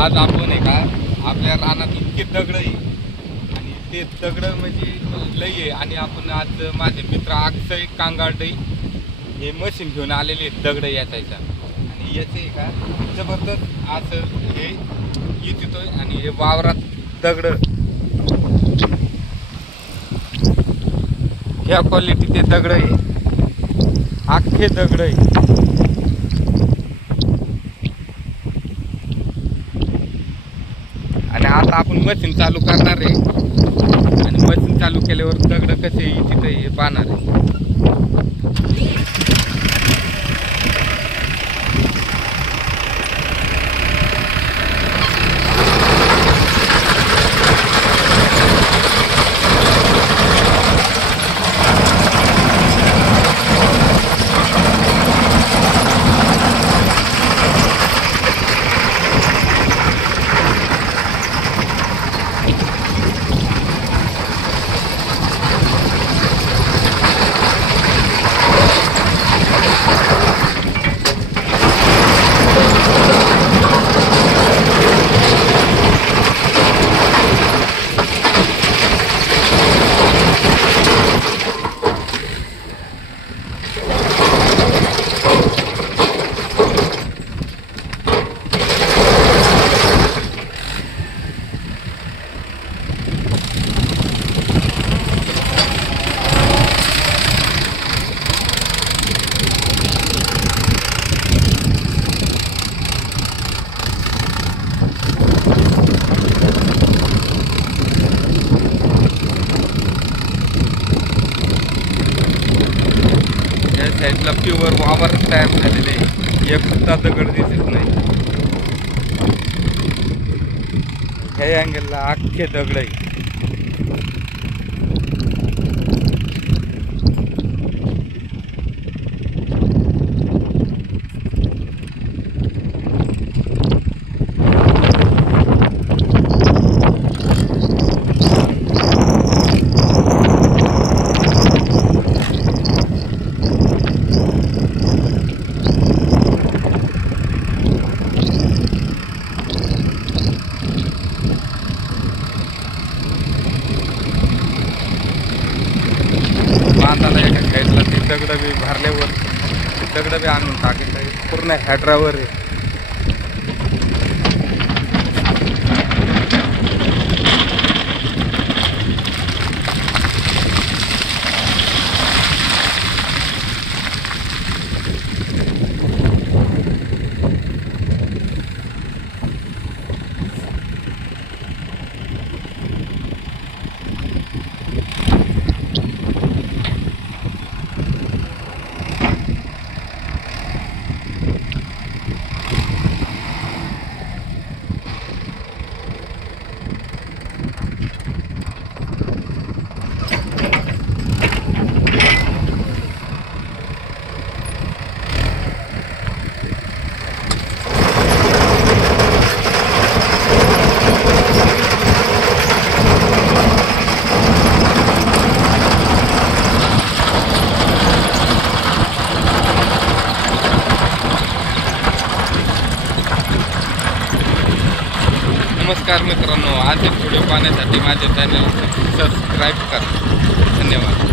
आज आपण आहे का आपल्या रानात इतके दगड आहे आणि ते दगड म्हणजे लई आहे. आणि आपण आज माझे मित्र अक्षय कांगाडे हे मशीन घेऊन आलेले आहेत दगड याचायचा. आणि याचे का जबरदस्त असं हे येतोय आणि हे वावरात दगड ह्या क्वालिटीचे दगड आहे, अख्खे दगड आहे. आणि आता आपण मशीन चालू करणार आहे आणि मशीन चालू केल्यावर दगड कसे तिथे हे पाहणार आहे. साईडला प्युअर वावर तयार झालेले आहे, एक सुद्धा दगड दिसत नाही. ह्या अँगलला अख्खे दगड आहे. बांधाला एका साईडला ते दगड बी भरल्यावर दगड बी आणून टाकत आहे पूर्ण हॅड्रावर आहे. नमस्कार मित्रांनो, आजचे व्हिडिओ पाहण्यासाठी माझे चॅनल सबस्क्राईब करा. धन्यवाद.